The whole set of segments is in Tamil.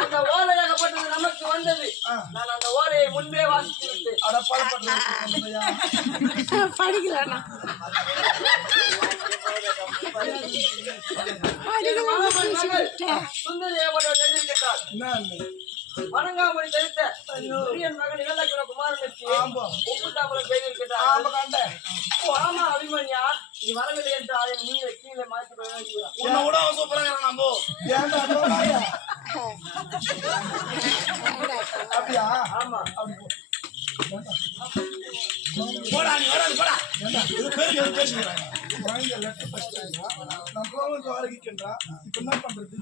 அந்த ஓலையாகப்பட்டது நமக்கு வந்தது. நான் அந்த ஓலையை முன்பே வாசித்து விட்டேன். படிக்கலண்ணா சுந்தரி ஏற்பட்டவர் எழுதியிருக்கிறார். வணங்காமொழி தரித்த என் மகன் இளநக்கன குமாரனுக்கு ஒப்புட்டாமலும் செய்திருக்கிறார். ஆமா அபிமன்யா, நீ வரவில்லை என்றால் என் மீது கீழே மாற்றி அப்படியா? ஆமா போடா நீ வராது போடா. நான் கோவம் ஆரம்பிக்கின்றா. இப்ப என்ன பண்றது?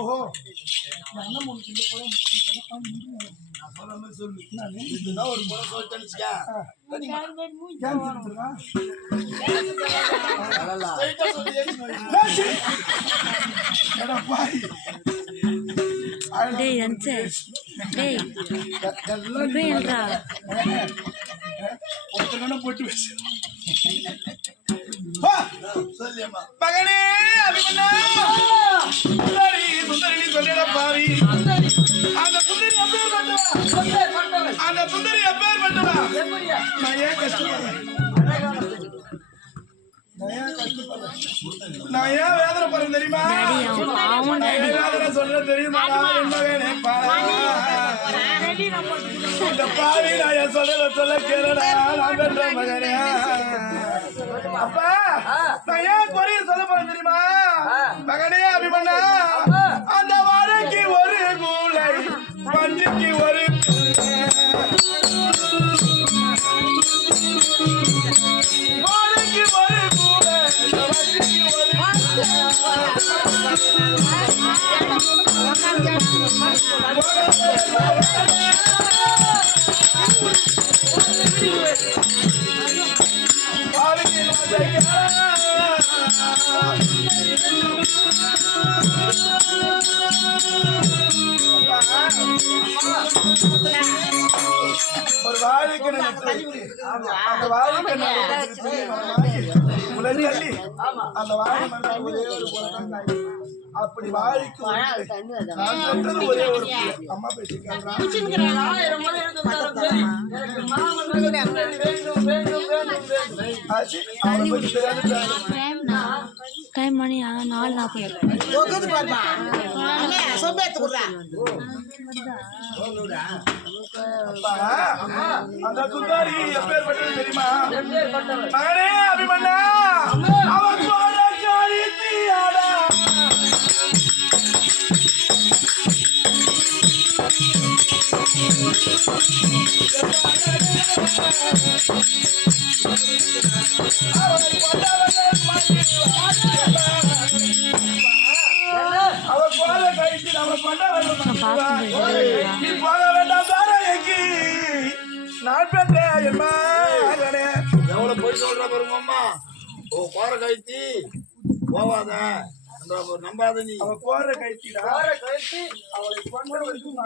ஓஹோ அண்ணன் உனக்கு இந்த குழந்தை சொல்ற மாதிரி சொல்லு. இதுதான் ஒரு குறை சொல்லிட்டேன்னு டேய் அஞ்சே டேய் போய் என்றா ஒருத்தன போட்டு வச்சு மகனே அபிமன்னா சுந்தரி சொல்லிட பாரி. அந்த சுந்தரி எப்பேர் பண்ணவா நான் ஏன் கஷ்டப்படுறேன்? நான் ஏன் வேதனை பண்றேன் தெரியுமா? வேதனை சொல்ல தெரியுமா? இந்த பாவி நான் என் சொல்ல கேளடா மகனே. அப்பா நான் ஏன் குறைய சொல்ல போறேன் தெரியுமா? மகனே அபிமன்னா, அந்த வாழைக்கு ஒரு கூலை பஞ்சுக்கு ஒரு வாழைக்கு ஒரு கூலை பஞ்சுக்கு ஒரு ஒரு வாழைக்கு அந்த வாழைக்கு அந்த வாழை ஒரே ஒரு அப்படி வாழைக்கு ஒரே ஒரு அம்மா பேசிக்கிறாங்க. டைம் மணி 4:40 அந்த சுந்தாரி எப்பேர் பட்டது தெரியுமா? மகனே அபிமன்னா, அவன் காரியாடா அவன் போல கழிச்சு நம்ம பண்ண நீ போக வேண்டாம் தாரைக்கு நான் பெற்றேன் என் மகனே. எவ்வளவு போய் சொல்ற பாருங்க அம்மா. ஓ போற கழிச்சு போவாத நம்பாத. நீ அவன் போற கழிச்சு அவளை கொண்டவனுக்கும்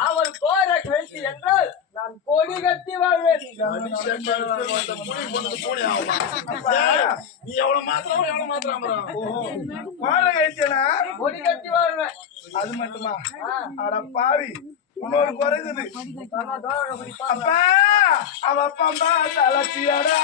அவள் கோர கழித்து என்றால் நான் கொடி கட்டி வாழ்வேன். நீ எவ்வளவு மாத்திரம் கோர கழிச்சனா கொடி கட்டி வாழ்வேன். அது மட்டுமா? அட பாவி, இன்னொரு குறைஞ்சது. அப்பா அவ அப்பா அம்மா தலச்சியடா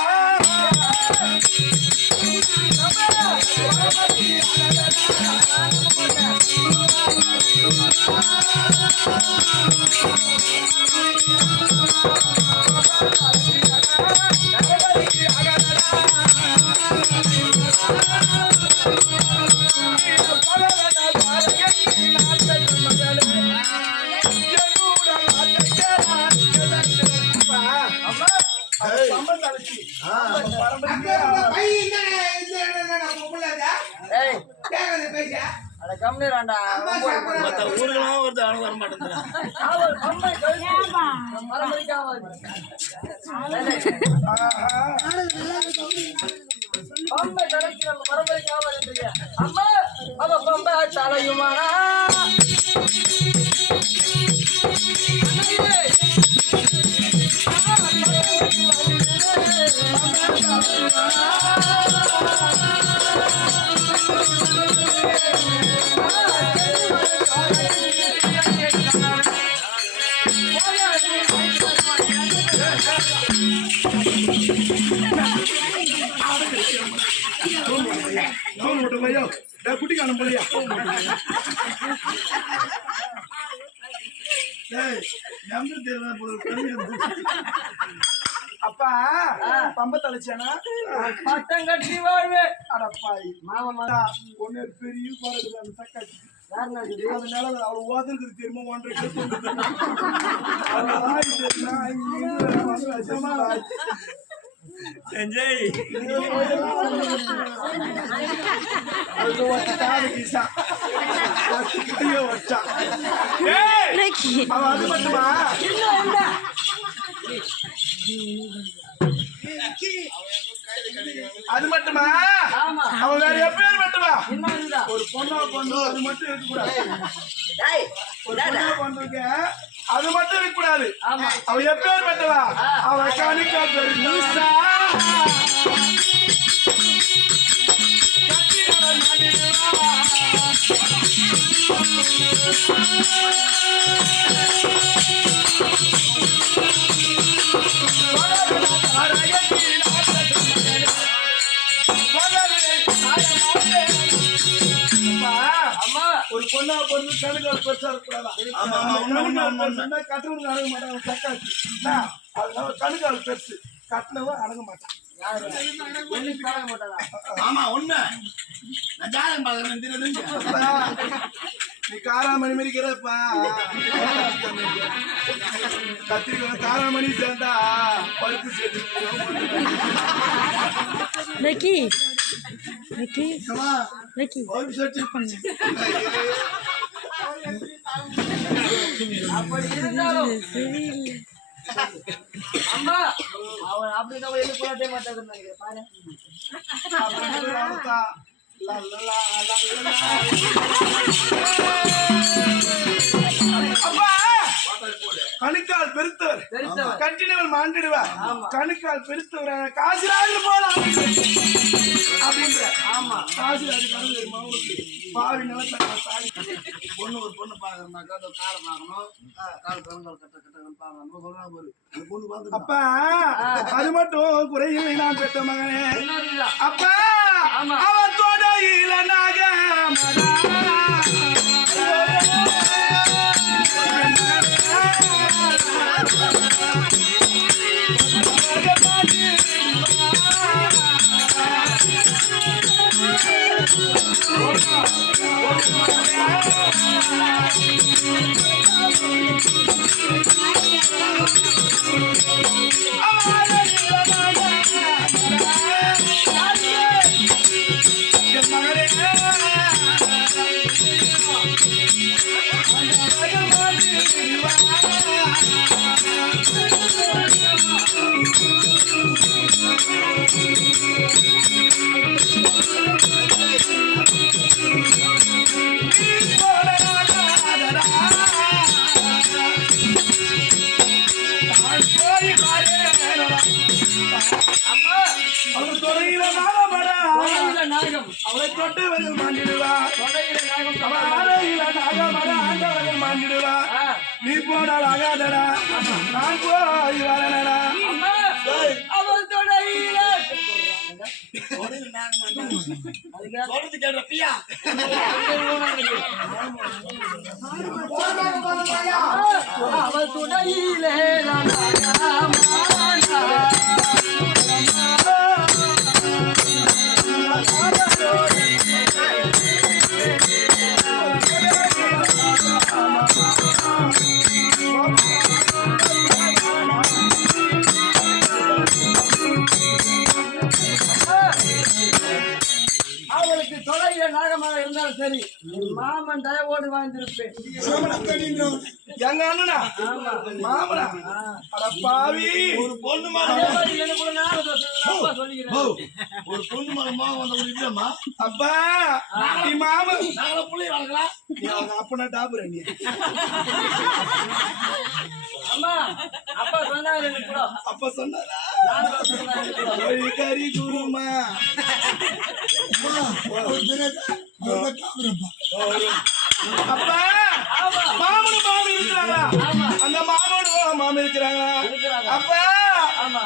மரமரிக்காமல் பம்பை தலைக்கு நம்ம மரமரிக்காமல் என்று அம்மா அவ பம்பை தலையுமானா குட்டி காணும் போலியா அப்பா பம்ப தலைச்சானா பட்டம் கட்டி வாழ்வே அடப்பாய் மாமா ஒன்னு பெரிய பாருங்க அந்த சக்காச்சி யாருன்னா அதனால அவ்வளவு ஓதுறது தெரியுமா 1.5 செஞ்சய் அது வச்சாரு கிசா கையோ வச்சா ஏய் அது மட்டுமா அது மட்டுமா அவன் வேற எப்பேர் மட்டுமா ஒரு பொண்ணா பொண்ணு அது மட்டும் இருக்க கூடாது ஒரு பொண்ணா பொண்ணுங்க அது மட்டும் இருக்க கூடாது அவ எப்பேர் மட்டுமா அவ கணிக்கா பெருசா ஒரு பொண்ணா பொண்ணு கணக்கால் பெருசா இருக்கக்கூடாது கட்டுறவங்க அடங்க மாட்டாங்க சக்காச்சு அதனால கணுக்கால் பெருசு கட்டினவன் அடங்க மாட்டான் ஆமா உண்மை ஜாதகம் பாக்குறேன் நீ காராமணி மணிக்கிறப்பா கத்திரிக்காய் காராமணி சேர்ந்தா பருப்பு சேர்த்து அப்படி இருந்தாலும் அம்மா அவன் அப்படிதான் எழுதி போடவே மாட்டாங்க பாரு கணுக்கால் பெருத்தவர் கட்டினவன் மாண்டிடுவார் கணுக்கால் பெருத்தவர் காசிராஜு போலாம் அப்படின்ற ஆமா காசிராஜு பாவி நிலத்தை பொண்ணு ஒரு பொண்ணு பாக்குறோம்னாக்கா அந்த காலை பார்க்கணும் கால் கருங்கால் கட்ட கட்டணும் பார்க்கணும் சொல்றாங்க பாரு அந்த பொண்ணு பார்த்து அப்பா அது மட்டும் குறையில் நான் பெற்ற மகனே அப்பா அவன் தொடையில அவளை தொட்டு வந்து மாண்டிடுவா ஆண்டவர்கள் மாண்டிடுவா நீ போனால் ஆகாதடா நான் போய் வரடா அவள் தொடையில அவள் துணையிலே அவளுக்கு தொலைல நாகமாக இருந்தாலும் சரி மாமன் தயவோடு வாழ்ந்திருப்பேன். எங்க அண்ணனா மாமனா அட பாவி ஒரு பொண்ணு அதே மாதிரி எனக்கு கூட ஞாபகம் வருது. அப்பா சொல்லிக்கிறேன். ஒரு பொண்ணு மகமா வந்தவங்க இல்லம்மா அப்பா நீ மாமன் நாங்கள புள்ளி வளர்க்கலாம் நீ அவங்க அப்பனா டாபுற நீ அம்மா அப்பா சொன்னாரு எனக்கு கூட. அப்ப சொன்னாரா ஞாபகம் சொன்னாரு எனக்கு கூட. ஒரு கறி குருமா அப்பா மாமனும் மாமி இருக்கிறாங்களா அந்த மாமனும் மாமி இருக்கிறாங்களா அப்பா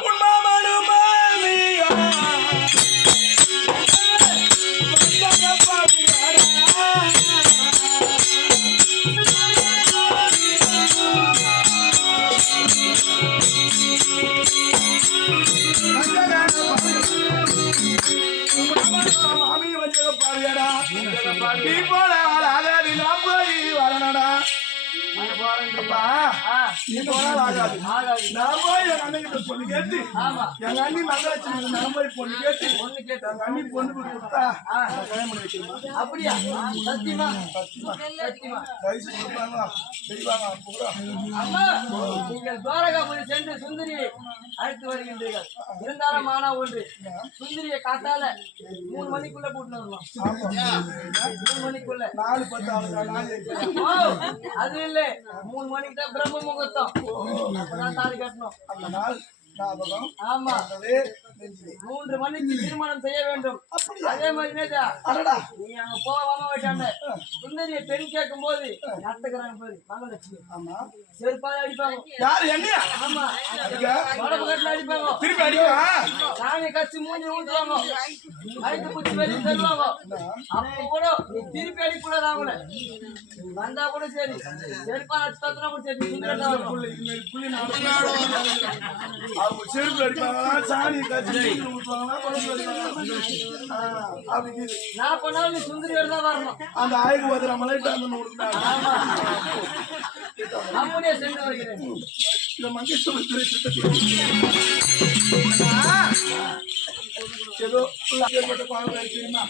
உன் மாமனும் மாமியா மாமி வச்சத பாருடா நீ போல ஆகாது நான் போய் வரணும்டா அப்பா நீ போனால் ஆகாது நான் போய் எங்க அண்ணன் கிட்ட சொல்லி கேட்டு எங்க அண்ணி மகாலட்சுமி நான் போய் பொண்ணு கேட்டு எங்க அண்ணி பொண்ணு கொடுத்தா கல்யாணம் பண்ணி வைக்கணுமா அப்படியா? சத்தியமா? சத்தியமா? வயசு கொடுப்பாங்க செய்வாங்க பூரா அம்மா நீங்கள் துவாரகாபுரி சென்று சுந்தரியை அழைத்து வருகின்றீர்கள். இருந்தாலும் ஆனா ஒன்று, சுந்தரியை காத்தால 3 மணிக்குள்ள கூட்டிட்டு வரணும். 3 மணிக்குள்ள 4:10 ஆகுது ஓ, அது இல்ல 3 மணிக்கு தான் பிரம்ம முகூர்த்தம். அப்பதான் தாலி கட்டணும். அந்த நாள் ஞாபகம் ஆமா, நெஞ்சிலே 3 மணிக்கு திருமணம் செய்ய வேண்டும். அதே மாதிரி நேஜா, அடடா நீ அங்க போகாம விட்டாண்ட சுந்தரியை பெண் கேட்கும் போது நடத்துக்கிறாங்க பாரு மகாலட்சுமி. ஆமா செருப்பால அடிப்பாங்க. யாரு என்னையா ஆமா, அடிக்க? வடப்பு கட்டில அடிப்பாங்க. திருப்பி அடிக்கா சாமி கட்சி மூஞ்சி ஊத்துவாங்க. அடித்து குச்சி வெளியே தருவாங்க. அப்ப கூட நீ திருப்பி அடிக்கூடாது அவங்கள. வந்தா கூட சரி, செருப்பால அடிச்சு தத்துனா கூட சரி. சுந்தரா புள்ளி அவங்க செருப்பு அடிப்பாங்களா சாணி கட்சி ஊற்றுவாங்களா குழம்பு அடிப்பாங்களா அப்படி நான் பண்ணாலும் நீ சுந்தரியோட தான் வரணும். அந்த ஆயுத பதிர மலைட்டாங்க கொடுத்தாங்க ஆமா, அப்படியே சென்று வருகிறேன். இந்த மங்கேஸ்வரர் ஏதோ தெரியுமா